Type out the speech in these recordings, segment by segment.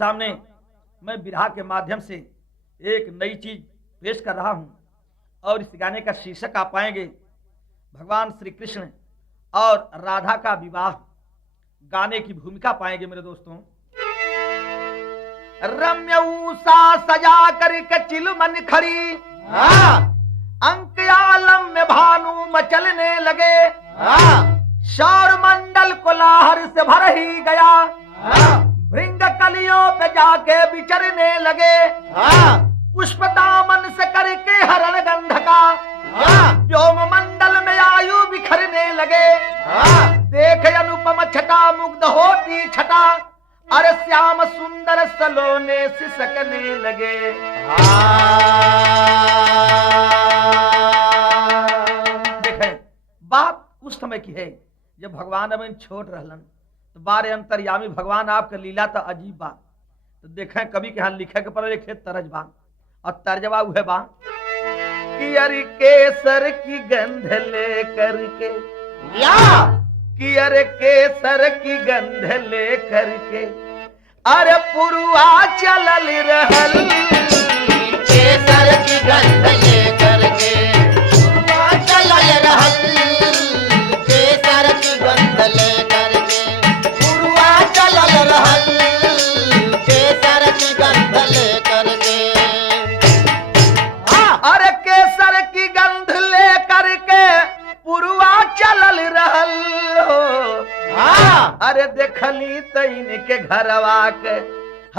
सामने मैं विरहा के माध्यम से एक नई चीज पेश कर रहा हूं और इस गाने का शीर्षक आप पाएंगे भगवान श्री कृष्ण और राधा का विवाह। गाने की भूमिका पाएंगे मेरे दोस्तों। रम्य उषा सजा करके चिलमन खड़ी, अंक आलम में भानु मचलने लगे, सौर मंडल कोलाहल से भर ही गया, भृंग कलियों पे जाके विचरने लगे, पुष्प दामन से करके हरण गंध का, व्योम मंडल में आयु बिखरने लगे, देख अनुपम छटा मुग्ध होती छटा, अरे श्याम सुंदर सलोने सिसकने लगे। देखें बात उस समय की है जब भगवान अबन छोट रहलन, तो बारे अंतर्यामी भगवान आपके लीला तो अजीब बा। तो देखें कभी के यहाँ लिखे के पर लिखे तरज बा और तर्जबा उहे बा कि अरे केसर की गंध ले करके, कि अरे केसर की गंध ले करके, अरे पुरुआ चलल रहल, केसर की गंध ले करके पुरुआ चलल रहल, केसर की गंध ले करके पुरुआ चलल रहल, केसर की गंध ले करके। अरे केसर की गंध ले करके पुरुआ चलल रहल हो, अरे देखली तैन के घरवा के,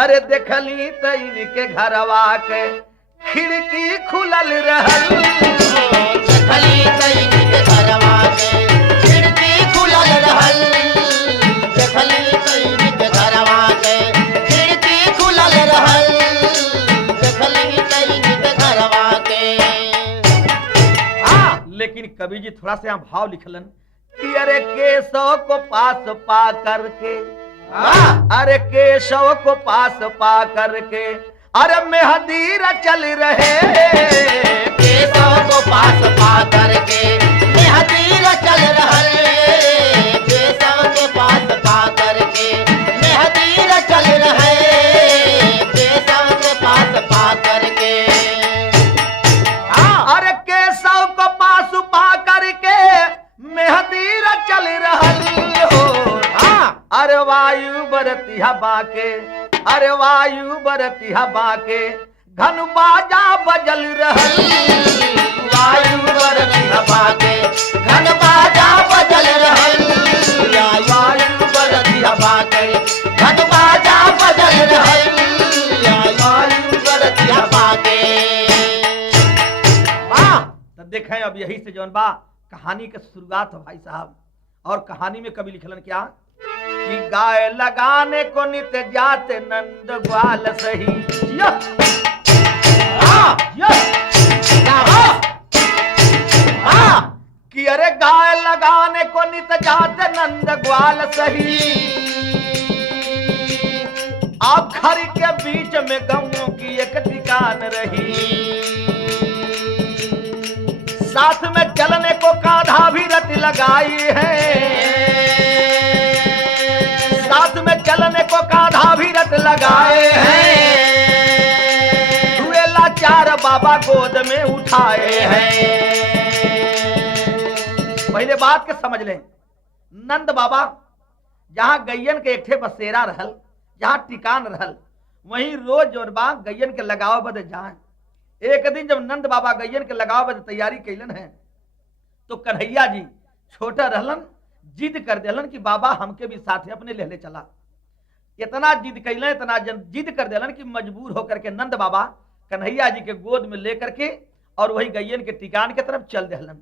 अरे देखली तैन के घरवा के खिड़की खुलल रहल, देखली तैन के घरवा के खिड़की खुलल रहल, देखली तैन के घरवा के खिड़की खुलल रहल, देखली तैन के घरवा के। लेकिन कवि जी थोड़ा सा यहाँ भाव लिखलन कि अरे केशव को पास पा करके, अरे केशव को पास पा करके, अरे मेहदी चल रहे, केशव को पास पा करके मेहदी चल रहे, केशव के पास पा करके मेहदी चल रहे, केशव के पास पा करके। अरे केशव को पास पा करके मेहदी चल रहल हो, अरे वायु बरती हवा के, अरे वायु बरती हवा के घन बाजा बजल रहल, वायु बरती हवा के घन बाजा बजल रहल, वायु बरती हवा के घन बाजा बजल रहल, वायु बरती हवा के। तो देखें अब यही से जौन बा कहानी के शुरुआत हो भाई साहब। और कहानी में कभी लिखलन क्या कि गाय लगाने को नित्य जाते नंद ग्वाल सही, कि अरे गाय लगाने को नित्य जाते नंद ग्वाल सही, आप घर के बीच में गऊं की एक ठिकान रही, साथ में चलने को कांधा भी रत लगाई है, साथ में चलने को कांधा भी रत लगाए हैं, हुए लाचार बाबा गोद में उठाए हैं। पहले बात के समझ लें, नंद बाबा जहां गैयन के एक ठे बसेरा रहल, जहां टिकान रहल, वहीं रोज जोन बा गैयन के लगाव बद जाए। एक दिन जब नंद बाबा गैयन के लगाव बद तैयारी कैलन है, तो कन्हैया जी छोटा रहलन, जिद कर देलन कि बाबा हमके भी साथे अपने ले चला। इतना जिद कैलन, इतना जिद कर देलन कि मजबूर होकर के नंद बाबा कन्हैया जी के गोद में लेकर के और वही गैयन के टिकान के तरफ चल देहलन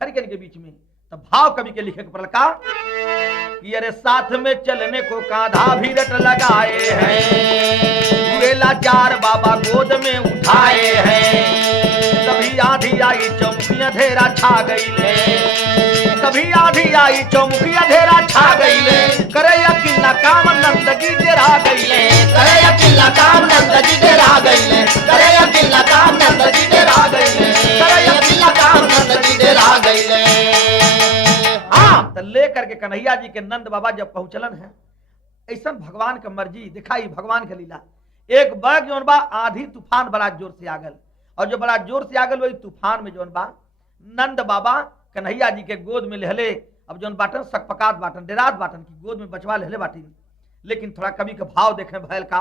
खरगन के बीच में। तब भाव कवि के लिखे पड़ल का कि अरे साथ में चलने को कांधा भी रट लगाए हैं, लाचार बाबा गोद में उठाए हैं, तभी आधी आई चौमुखी अंधेरा छा गईले, तभी आधी आई चौमुखी अंधेरा छा गईले, करे अकेला काम नंद जी डेरा गईले, करे अकेला काम नंद जी डेरा गईले, करे अकेला काम नंद जी डेरा गईले, करे अकेला काम नंद जी डेरा गईले। तो लेकर के कन्हैया जी के नंद बाबा जब पहुंचलन है ऐसा भगवान का मर्जी दिखाई, भगवान का लीला। एक बैग जौन बा आधी तूफान बड़ा जोर से आगल, और जो बड़ा जोर से आगल वही तूफान में जौन बा नंद बाबा कन्हैया जी के गोद में लहले। अब जौन बाटन सकपकात बाटन, डेरात बाटन की गोद में बचवा लहले बाटिन। लेकिन थोड़ा कवि का भाव देखे भैल का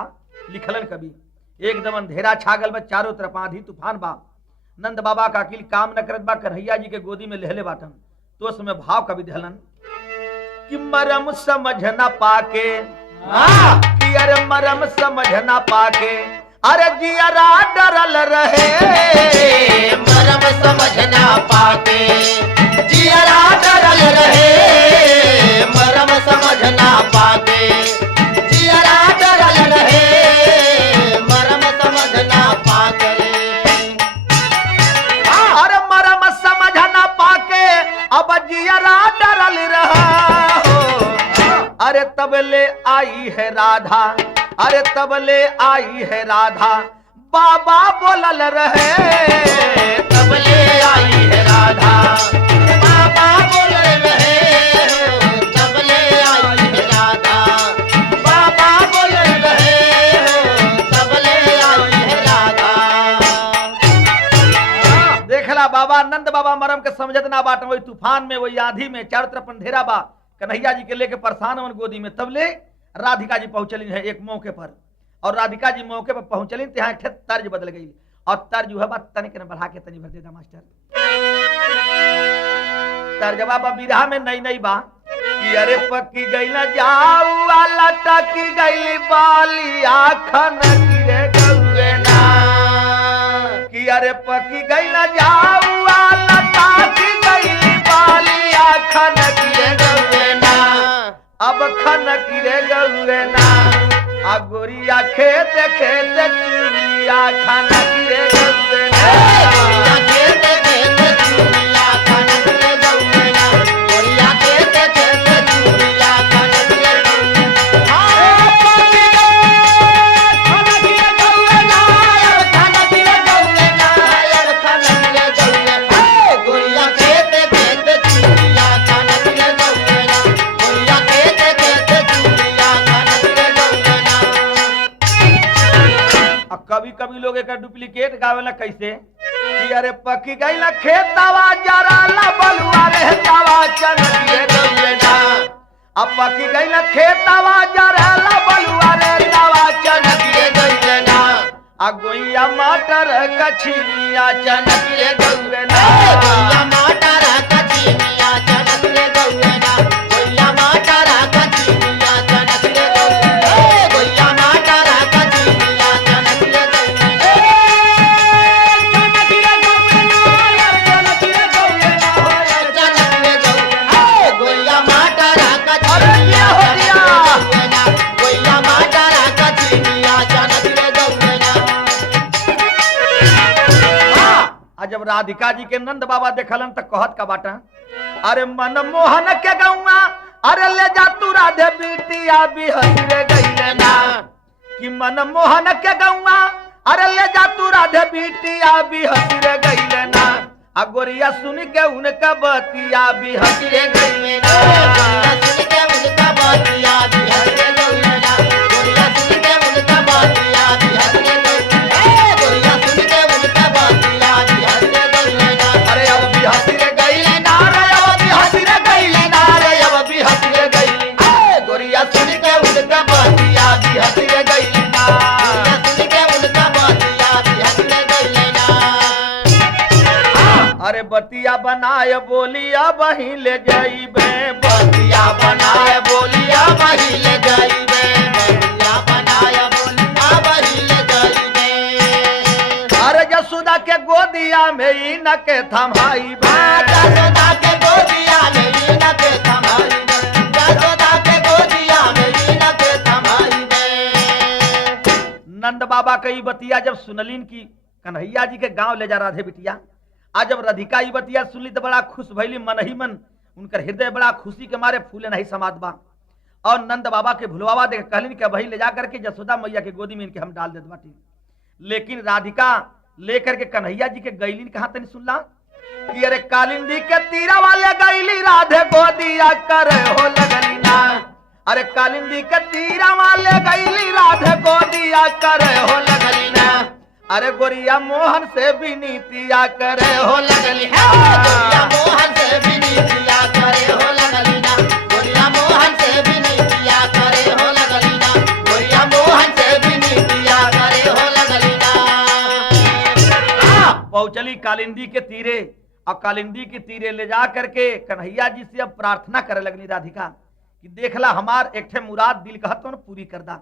लिखलन कवि, एकदम अंधेरा छागल बा, चारों तरफ आधी तूफान बा, नंद बाबा का अकिल काम न करत बा, कन्हैया जी के गोदी में लहले बाटन। तो उसमें भाव कवि दहलन कि मरम समझ न पाके, कि अरे मरम समझ न पाके, अरे जियरा डरल रहे, मरम समझ ना पाके जियरा डरल रहे, मरम समझ ना पाके जियरा डरल रहे, मरम समझ ना पाके। अरे मरम समझ न पाके अब जियरा डरल रहा हो। अरे तब ले आई है राधा, अरे तब ले आई है राधा, बाबा बोलल रहे, तब ले आई है राधा, बाबा बोलल रहे, तब ले आई है राधा, बाबा बोलल रहे, तब ले आई है राधा। देखला बाबा नंद बाबा मरम के समझत ना बाटन, वही तूफान में, वही आंधी में, चारों तरफ अंधेरा बा, कन्हैया जी के लेके परेशान हवन गोदी में। तब ले राधिका जी पहुंचली है एक मौके पर, और राधिका जी मौके पर पहुंचली तो यहाँ एक तर्ज बदल गई, और तर्ज जो है बात तनिक ने बढ़ा के तनी भर देता मास्टर। तर्जबा बा बिरहा में नई नई बा कि अरे पक्की गई न जाऊ वाला टकी गई बाली आखन गिरे गौए ना, कि अरे पक्की गई न जाऊ वाला टकी गई बाली आखन गिरे गौए ना, अब खन गिरे गौए ना, आ गोरिया खेत खेत चूड़िया खाना गिरे गौए ना, गोरिया खेत खेत चूड़िया खाना गिरे गौए ना, गोरिया खेत खेत चूड़िया खाना गिरे गौए ना। खाना गिरे गौए ना, खाना गिरे गौए ना, खाना गिरे गौए ना। गोरिया खेत खेत चूड़िया खाना गिरे गौए ना, गोरिया खेत खेत चूड़िया खाना गिरे गौए ना। कभी कभी लोग एक डुप्लीकेट गावेला कैसे कि अरे पकी गई ना खेतवा जरा ला बलुआ रे तवा चनकिए गौए ना, अब पकी गई ना खेतवा जरा ला बलुआ रे तवा चनकिए गौए ना, आ गोइया मटर कछिया चनकिए गौए ना, गोइया मटर कछिया चनकिए गौए ना, गोइया मटर कछिया चनकिए गौए ना, गोइया मटर कछिया चनकिए गौए ना, चनकिए गौए ना, चनकिए गौए ना, चनकिए गौए ना, गोइया मटर कछिया चनकिए गौए ना, गोइया मटर कछिया चनकिए गौए ना। आ जब राधिका जी के नंद बाबा देखलन त कहत का बाटा, अरे मनमोहन के गौआ, अरे ले जा तू राधे बिटिया बिहसरे गईले ना, कि मनमोहन के गौआ, अरे ले जा तू राधे बिटिया बिहसरे गईले ना, आ गोरिया सुन के उनका बतिया बिहसरे गईले ना, गोरिया सुन के उनका बतिया बिहसरे गईले ना, गोरिया सुन के उनका बतिया बिहसरे गईले ना, गोरिया सुन के उनका बतिया बिहसरे गईले ना। अरे अब बिहसरे गईले ना, रे अब बिहसरे गईले ना, रे अब बिहसरे गईले, गोरिया सुन के उनका बतिया बिहसरे गईले ना, गोरिया सुन के उनका बतिया बिहसरे गईले ना। अरे बतिया बनाए बोलिया वहीं ले जाइबे, बतिया बनाए बोलिया वही ले जाइबे, बतिया बनाए बोलिया वही ले जाइबे। अरे जसुदा के गोदिया में ही न के थमाइबे, जसोदा के गोदिया में ही न के थमाइबे, जसोदा के गोदिया में ही न के थमाइबे। नंद बाबा कई बतिया जब सुनलीन की कन्हैया जी के गांव ले जा राधे बिटिया, आज जब राधिका ई बतिया सुनली तो बड़ा खुश भइली, मन ही मन उनकर हृदय बड़ा खुशी के मारे फूले नहीं समात बा, और नंद बाबा के भुलवावा देख कहलिन कि वही ले जा करके जसोदा मैया के गोदी में इनके हम डाल देत बाटी। लेकिन राधिका लेकर के कन्हैया जी के गईलीन कहाँ तनी सुनला कि अरे कालिंदी के तीरा वाले गईली राधे गोदिया करे हो लगली ना, अरे कालिंदी के तीरा वाले गईली राधे को दिया करे हो लगली ना। अरे गोरिया मोहन से भी नीतिया करे हो लगली गोरिया मोहन से भी नीतिया करे हो लगली ना। गोरिया मोहन से भी नीतिया करे हो लगली ना। गोरिया मोहन से भी नीतिया करे हो लगली ना। पहुंचली कालिंदी के तीरे और कालिंदी के तीरे ले जा करके कन्हैया जी से अब प्रार्थना करे लगनी राधिका कि देखला हमार एक ठे मुराद दिल कहत न पूरी कर दा।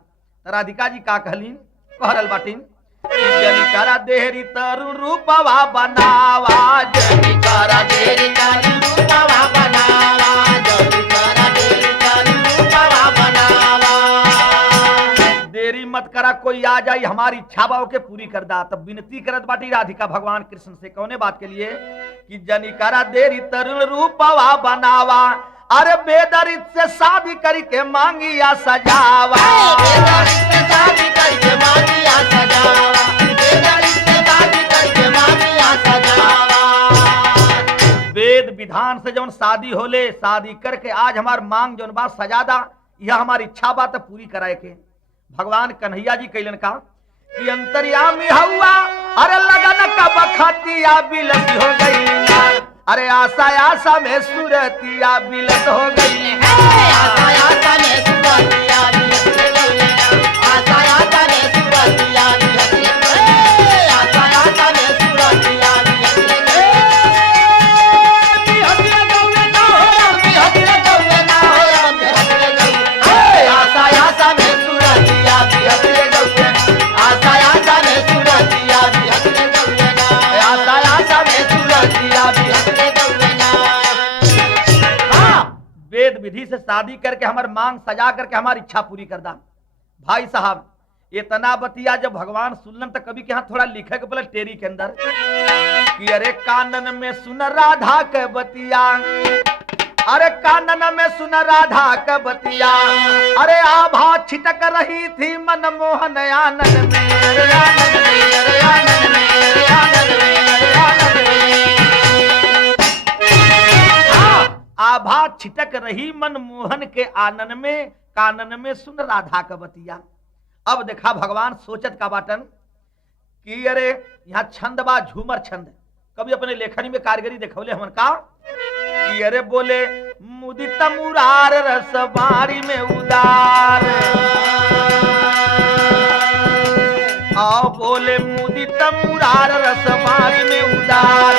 तो राधिका जी का कहलीन कहरल बाटिन जनी करा देहरी तरुण रूपवा बनावा जनी करा देहरी तरुण रूपवा बनावा। जनी करा देहरी तरुण रूपवा बनावा। देरी मत करा कोई आ जाई हमारी इच्छा बाव के पूरी कर दा। तब विनती करत बाटी राधिका भगवान कृष्ण से कौने बात के लिए कि जनी करा देरी तरुण रूपवा बनावा। अरे बेदरित से शादी करके मांगिया सजावा। बेदरित से शादी करके मांगिया सजावा। बेदरित से शादी करके मांगिया सजावा। वेद विधान से जौन शादी होले शादी करके आज हमार मांग जौन बात सजादा यह हमारी इच्छा बात पूरी कराए के। भगवान कन्हैया जी कैलन का कि अंतर्यामी हुआ। अरे लगन का बखतिया बिलत हो गई ना। अरे आशा आशा में सूरतिया बिलत हो गई। आशा आशा में सूरतिया बिलत हो गई। आशा आशा में सूरतिया बिलत हो गई। आशा आशा में सूरतिया बिलत हो गई। बिहतिया गौवे ना हो। बिहतिया गौवे ना हो। बिहतिया गौवे। आशा आशा में सूरतिया बिलत हो गई। आशा आशा में सूरतिया बिलत हो गई। आशा आशा में सूरतिया बिलत हो गई। वेद विधि से शादी करके हमार मांग सजा करके हमारी इच्छा पूरी कर दा। भाई साहब इतना बतिया जब भगवान सुनलन तो कभी के यहाँ थोड़ा लिखे के बोले टेरी के अंदर कि अरे कानन में सुन राधा के बतिया। अरे कानन में सुन राधा के बतिया। अरे आभा छिटक रही थी मन मोहन आनंद में। अरे आनंद में, अरे आनंद में, अरे आनंद में, अरे आनंद में। आभा छिटक रही मन मोहन के आनन में। कानन में सुन राधा का बतिया। अब देखा भगवान सोचत का बाटन कि अरे यहाँ छंद बा झूमर छंद। कभी अपने लेखनी में कारीगरी देखौले हमन का कि अरे बोले मुदित मुरार रस बारी में उदार। आओ बोले मुदित मुरार रस बारी में उदार।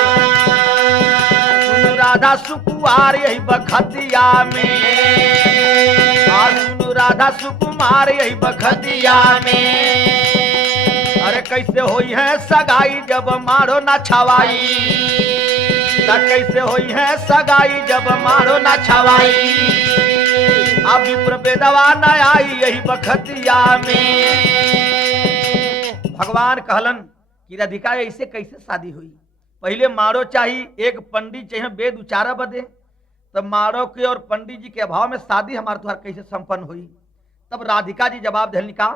राधा सुकुमार यही बखतिया में। सुनु राधा सुकुमार यही बखतिया में। अरे कैसे होई है सगाई जब मारो ना छवाई। कैसे होई है सगाई जब मारो ना छवाई। अब विप्र बेदवा न आई यही बखतिया में। भगवान कहलन कि राधिका ऐसे कैसे शादी हुई। पहले मारो चाहिए एक पंडित चाहिए वेद उचारा बदे। तब मारो के और पंडित जी के अभाव में शादी हमारे तुहार कैसे संपन्न हुई। तब राधिका जी जवाब दिलनी का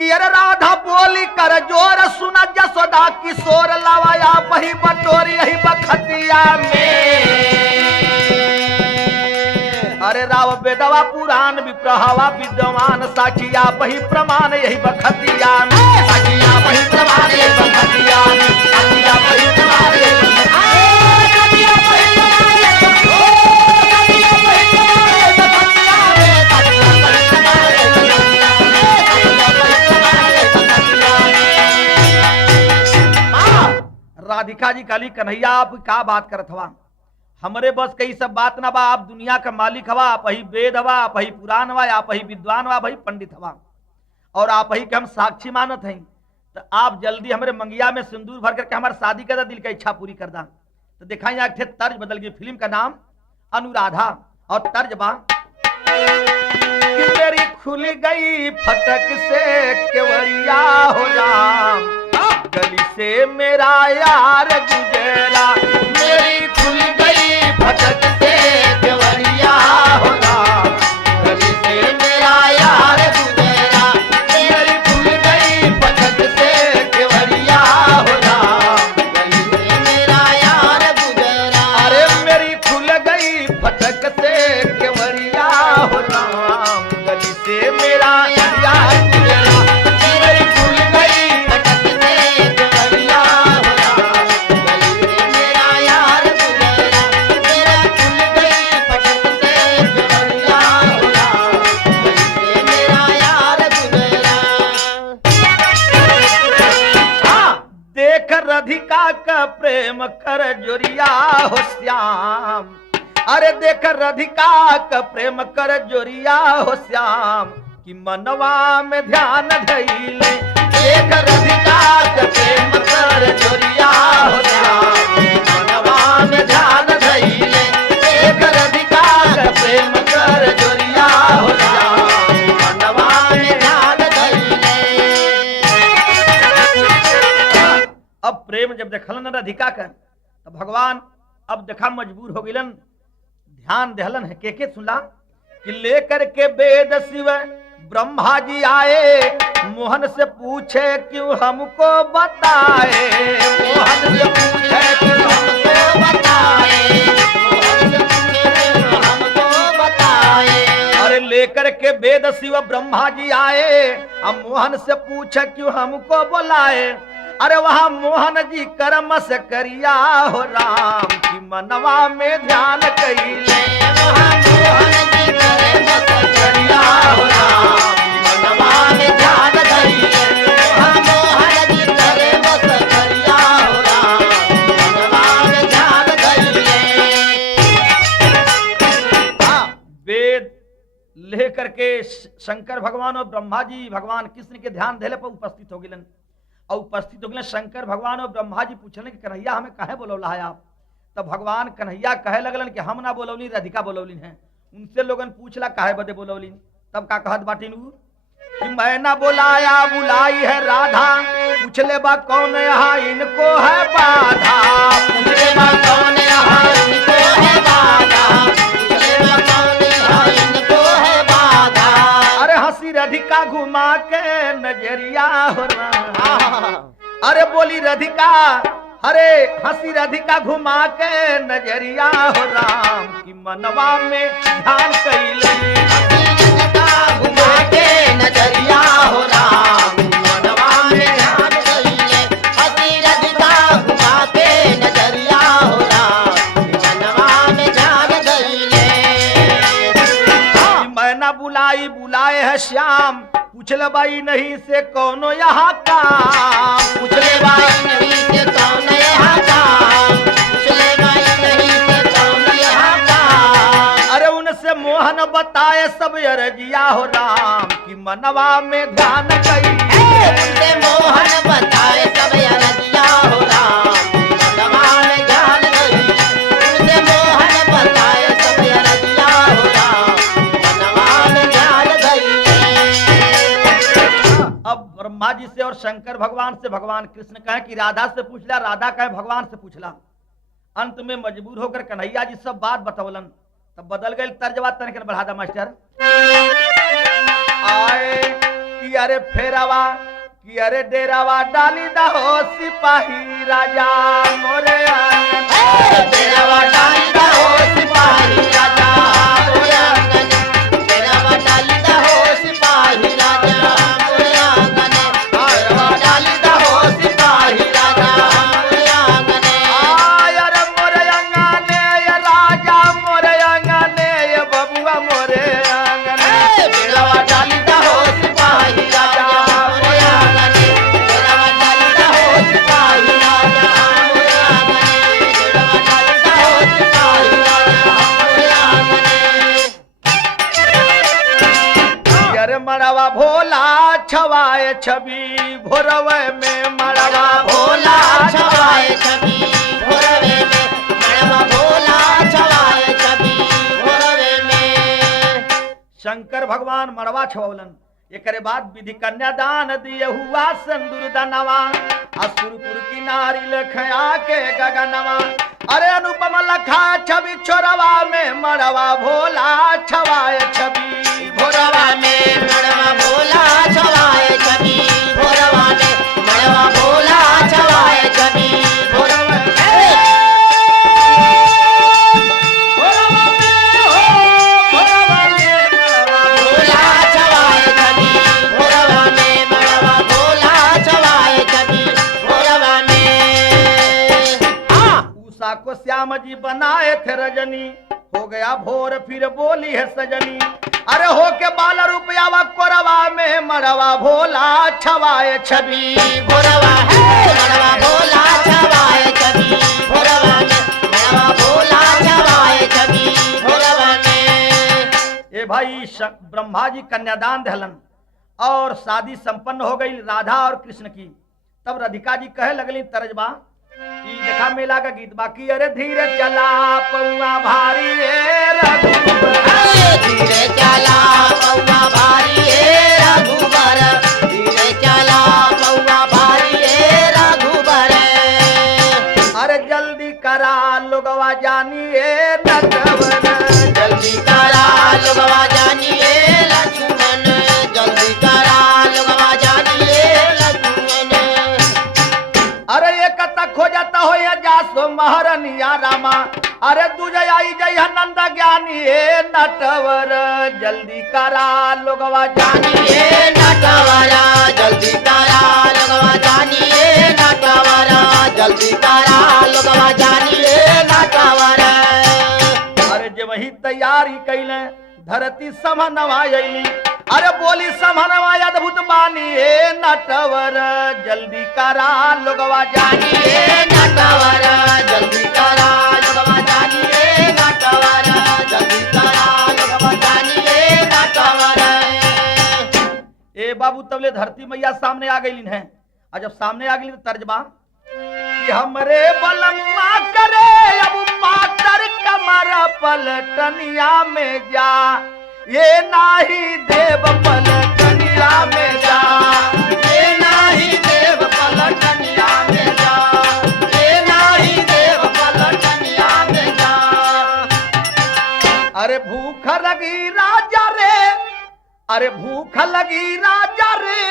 कि अरे राधा बोली कर जोर सुना जसोदा किशोर लावाया पही बटोरी यही बखतिया में। अरे राव बेदवा पुराण विप्रहवा विद्वान साखिया पही प्रमाण यही बखतिया में। साखिया पही प्रमाण यही बखतिया में। साखिया पही प्रमाण यही बखतिया में। राधिका जी काली कन्हैया आप का बात करत हवा। हमरे बस कई सब बात ना बा। आप दुनिया का मालिक हवा। आप ही वेद हवा। आप ही पुराण हवा। आप ही विद्वान हवा। आप ही पंडित हवा और आप ही के हम साक्षी मानत हैं। तो आप जल्दी हमारे मंगिया में सिंदूर भर करके हमारे शादी कर दा। दिल का इच्छा पूरी कर दा। तो दिखाई यहाँ एक तर्ज बदल गई। फिल्म का नाम अनुराधा और तर्ज बा कि मेरी खुल गई फटक से केवड़िया हो राम। गली से मेरा यार गुजरा। मेरी खुल गई फटक से केवड़िया हो राम। गली से मेरा यार गुजरा। मेरी खुल गई फटक से केवड़िया हो राम। गली से मेरा यार गुजरा। अरे मेरी खुल गई फटक से केवड़िया हो राम। देख राधिका का प्रेम कर जोरिया हो श्याम। अरे देख राधिका का प्रेम कर जोरिया हो श्याम कि मनवा में ध्यान धैले। देख राधिका का प्रेम कर जोरिया हो श्याम मनवा में ध्यान धैले। देख राधिका का प्रेम कर जोरिया हो श्याम मनवा में ध्यान धैले। अब प्रेम जब देखलन राधिका का तो भगवान अब देखा मजबूर हो गिलन, ध्यान देहलन है के सुनला कि लेकर के वेद शिव ब्रह्मा जी आए, मोहन से पूछे क्यों हमको बताए। मोहन से पूछे क्यों हमको बताए। मोहन से पूछे क्यों हमको बताए। अरे लेकर के वेद शिव ब्रह्मा जी आए, अब मोहन से पूछे क्यों हमको बुलाए। अरे वहां मोहन जी कर्म से करिया हो राम की मनवा में ध्यान कइले। वहां मोहन जी कर्म से करिया हो राम मनवा में ध्यान कइले। वहां मोहन जी कर्म से करिया हो राम मनवा में ध्यान कइले। वेद लेकर के शंकर भगवान और ब्रह्मा जी भगवान कृष्ण के ध्यान देले पर उपस्थित हो गिलन। और उपस्थित हो गए शंकर भगवान और ब्रह्मा जी पूछलन कि कन्हैया हमें काहे बोलौला है आप। तब भगवान कन्हैया कहे लगलन कि हम ना बोलौली राधिका बोलौली है। उनसे लोगन पूछला काहे बदे बोलौली। तब का कहत बाटिन कि मैं ना बुलाया बुलाई है राधा, पूछले बा कौन यहाँ इनको है बाधा। पूछले बा कौन यहाँ इनको है बाधा। पूछले बा कौन यहाँ इनको है बाधा। अरे हंसी राधिका घुमा के नजरिया हो रहा। अरे बोली राधिका, अरे हंसी राधिका घुमा के नजरिया हो राम की मनवा में ध्यान कइले। घुमा के नजरिया हो राम मनवा में ध्यान कइले। हंसी राधिका घुमा के नजरिया हो राम मनवा में ध्यान कइले। मैं ना बुलाई बुलाए है श्याम, पूछले बाई नहीं से कौनो यहाँ काम। पूछले बाई नहीं से कौनो यहाँ काम। पूछले बाई नहीं से कौनो यहाँ काम। अरे उनसे मोहन बताए सब अरजिया हो राम की मनवा में ध्यान कइले। उनसे मोहन बताए सब अरजिया हो राम मनवा में ध्यान कइले। उनसे मोहन बताए सब अरजिया हो राम मनवा में ध्यान कइले। अब ब्रह्मा जी से और शंकर भगवान से भगवान कृष्ण कहे कि राधा से पूछला, राधा कहे भगवान से पूछला। अंत में मजबूर होकर कन्हैया जी सब बात बतौलन। तब बदल गए तर्जवा तनिक बढ़ा दा मास्टर। आए कि अरे फेरावा कि अरे डेरावा डाली दा हो सिपाही राजा मोरे आंगन। डेरावा डाली दा हो सिपाही राजा मोरे आंगन। डेरावा डाली दा हो सिपाही राजा मोरे आंगन। डेरावा डाली दा हो सिपाही राजा मोरे आंगन। आय अरे मोरे आंगन ये राजा मोरे आंगन ये बबुआ मोरे आंगन। डेरावा डाली दा हो सिपाही राजा मोरे आंगन। डेरावा डाली दा हो सिपाही राजा मोरे आंगन। डेरावा डाली दा हो सिपाही राजा मोरे आंगन। अरे मड़वा भोला छवाए छवि भोरवे में। मड़वा भोला छवाए छवि भोरवे में। मड़वा भोला छवाए छवि भोरवे में। शंकर भगवान मड़वा छवलन। एकरे बाद विधि कन्यादान दिए हुआ संदूर दनवा। असुरपुर की नारी लखया के गगनवा। अरे अनुपम लखा छवि छोरवा में। मड़वा भोला छवाए छवि भोरवा में। मड़वा भोला छवाए छवि भोरवा में। मड़वा भोला छवाए छवि भोरवा में। भोरवा में हो भोरवा में। भोला छवाए छवि भोरवा में। मड़वा भोला छवाए छवि भोरवा में। उषा को श्याम जी बनाए थे रजनी। हो गया भोर फिर बोली है सजनी। अरे हो के 12 रुपया वा कोरवा में मरवा भोला छवाए छवि भोरवा है मरवा भोला छवाए छवि भोरवा में मरवा भोला छवाए छवि भोरवा में। ए भाई ब्रह्मा जी कन्यादान दहलन और शादी संपन्न हो गई राधा और कृष्ण की। तब राधिका जी कहे लगली तरजबा ई देखा मेला का गीत बाकी अरे धीरे चला पौआ भारी रे रघुबर धीरे चला पौआ भारी है रघुबर धीरे चला पौआ भारी है रघुबर। अरे जल्दी करा लोगवा जानिए नटवर जल्दी करा लोगवा जानिए लक्ष्मण जल्दी करा लोगवा जानिए लक्ष्मण। अरे एक तक हो जाता हो या जासो महारनिया रामा अरे दूजे आई जय नंद ज्ञानी ए नटवर जल्दी करा लोगवा जानिए नटवरा जल्दी करा लोगवा जानिए नटवरा जल्दी करा लोगवा जानिए नटवरा। अरे जब वही तैयारी कैले धरती समनवायली अरे बोली समनवा अद्भुत बानी ए नटवर जल्दी करा लोगवा जानिए नटवरा जल्दी करा लोगवा जानिए नटवरा जल्दी करा लोगवा जानिए नटवरा। ए बाबू तबले धरती मैया सामने आ गई है और जब सामने आ गई तो तर्जबा कि हमरे बलम्मा करे अब पातर कमर पलटनिया में जा ये नाही देव पलटनिया में जा ये नाही देव पलटनिया में जा ये नाही देव पलटनिया में जा। अरे भूख लगी राजा रे अरे भूख लगी राजा रे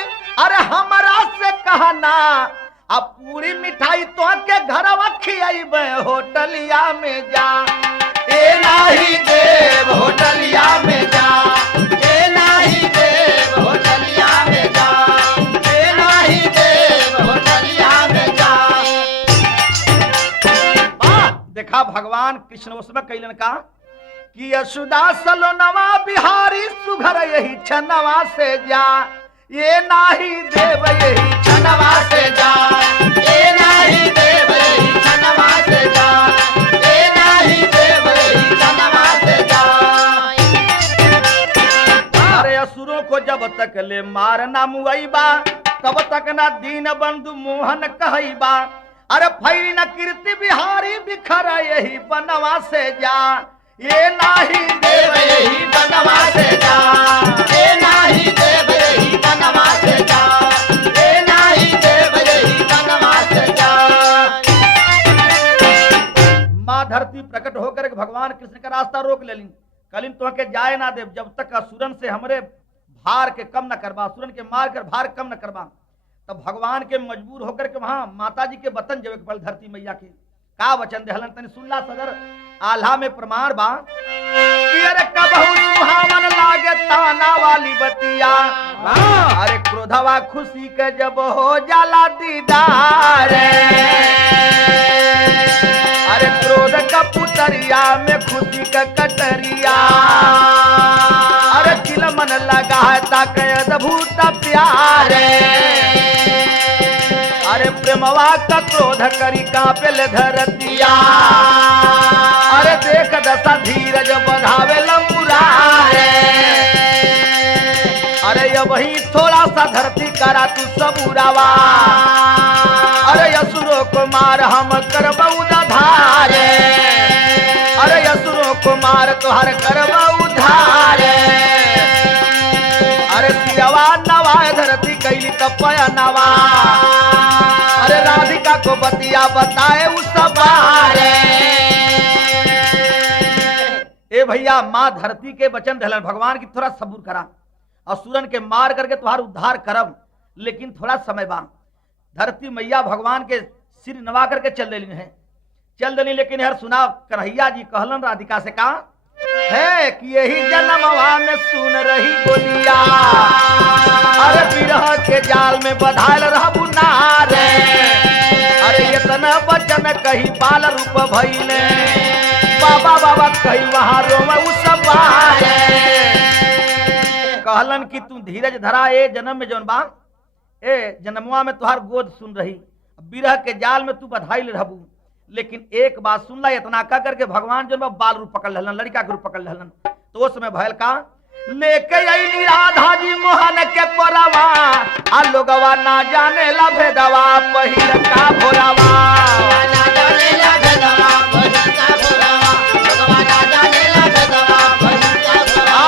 अरे हमरा से कहना अब पूरी मिठाई तो के घर खियाइबे होटलिया में जा ए नाही देव होटलिया में जा ए नाही देव होटलिया में जा ए नाही देव होटलिया में जा। देखा भगवान कृष्ण उसमें कैलन का कि यशोदा सलोनवा बिहारी सुघर यही छनवा से जा ये नाही देव यही छनवा से जा ए नाही देव यही छनवा से जा ए नाही देव यही छनवा से जा। अरे असुरों को जब तक ले मारना मुआइबा तब तक ना दीन बंधु मोहन कहैबा अरे फैरी न कीर्ति बिहारी बिखर यही बनवा से जा ये नाही देव यही बनवा से जा ए नाही देव यही बनवा से जा ए नाही देव यही बनवा से जा। माँ धरती प्रकट होकर के भगवान कृष्ण का रास्ता रोक ले ली कलिन तो के जाए ना देव जब तक असुरन से हमरे भार के कम न करबा असुरन के मार कर भार कम न करबा। तब भगवान के मजबूर होकर के वहां माता जी के वतन जब पल धरती मैया के का वचन देहलन तनी सुनला सदर आल्हा में प्रमाण बा कि अरे कबहू सुहावन लागे ताना वाली बतिया अरे क्रोधवा खुशी के जब हो जाला दीदार अरे क्रोध का पुतरिया में खुशी का कटरिया अरे चिलमन लगा है ताक अद्भुत प्यार अरे प्रेमवा का क्रोध करी कांपे ले धरतिया अरे देख दशा धीरज बढ़ावे लमुरारे अरे ये वही थोड़ा सा धरती करा तू सबूरावा अरे असुरों को मार हम करबऊ धारे अरे असुरों को मार तुहार करबऊ धारे अरे सिरवा नवाए धरती कैली कपया नवा अरे राधिका को बतिया बताए उस बारे। ए भैया माँ धरती के वचन धलन भगवान की थोड़ा सबूर करा असुरन के मार करके तुम्हारा उद्धार करम लेकिन थोड़ा समय बा। धरती मैया भगवान के सिर नवा करके चल देली है चल देली लेकिन हर सुना कन्हैया जी कहलन राधिका से कहा है कि यही जन्मवा में सुन रही बोलिया अरे विरह के जाल में बधायल रहबू नारे अरे इतना वचन कही बाल रूप भइले बाबा बाबा कही वहां रोम उस बारे कहलन कि तू धीरज धरा, ए जन्म में जौन बा ए जन्मवा में तुहार गोद सुन रही, बिरह के जाल में तू बधाई ले रहबू। लेकिन एक बात सुन ला, इतना का करके भगवान जौन बा बाल रूप पकड़ लेलन, लड़का के रूप पकड़ लेलन। तो उस समय भयल का लेके अइली राधा जी मोहन के कोरवा, आ लोगवा ना जाने ला भेदवा पहिल का भोरावा। ना जाने ला भेदवा पहिल का भोरावा, लोगवा ना जाने ला भेदवा पहिल का भोरावा।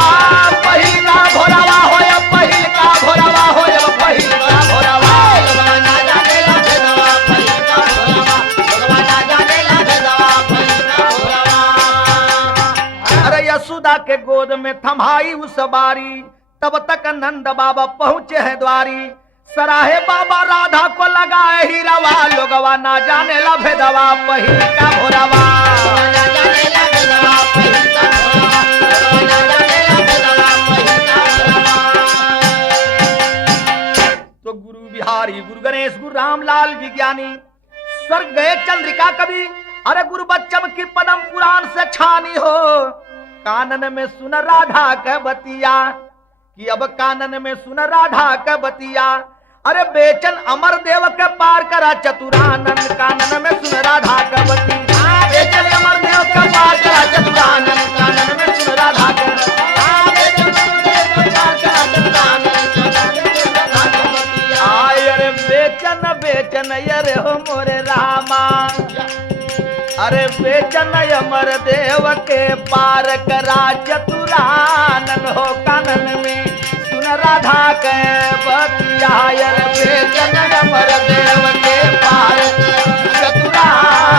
पहिल का भोरावा होय, पहिल का भोरावा होय, पहिल का भोरावा। लोगवा ना जाने ला भेदवा पहिल का भोरावा, लोगवा ना जाने ला भेदवा पहिल का भोरावा। अरे यशोदा के गोद में थमाई उस बारी, तब तक नंद बाबा पहुंचे हैं द्वारी। सराहे बाबा राधा को लगाए हीरावा, लोगवा ना जाने ला भेदवा पहिल का भोरावा। ना जाने ला भेदवा पहिल का भोरावा, लोगवा ना जाने ला भेदवा पहिल का भोरावा। तो गुरु बिहारी, गुरु गणेश, गुरु रामलाल विज्ञानी स्वर्ग गए चंद्रिका कवि। अरे गुरु बच्चम की पदम पुराण से छानी हो, कानन में सुन राधा के बतिया, कि अब कानन में सुन राधा के बतिया। अरे बेचन अमर देव के पार करा चतुरानन, कानन में सुन राधा के बतिया। बेचन अमर देव के पार करा चतुरानन, कानन में सुन राधा के आय। अरे बेचन बेचन अरे हो मोरे रामा, अरे बेचन अमर देव के पार करा चतुरानन हो, कानन में सुन राधा के बतिया। अरे बेचन अमर देव के पार चतुरानन।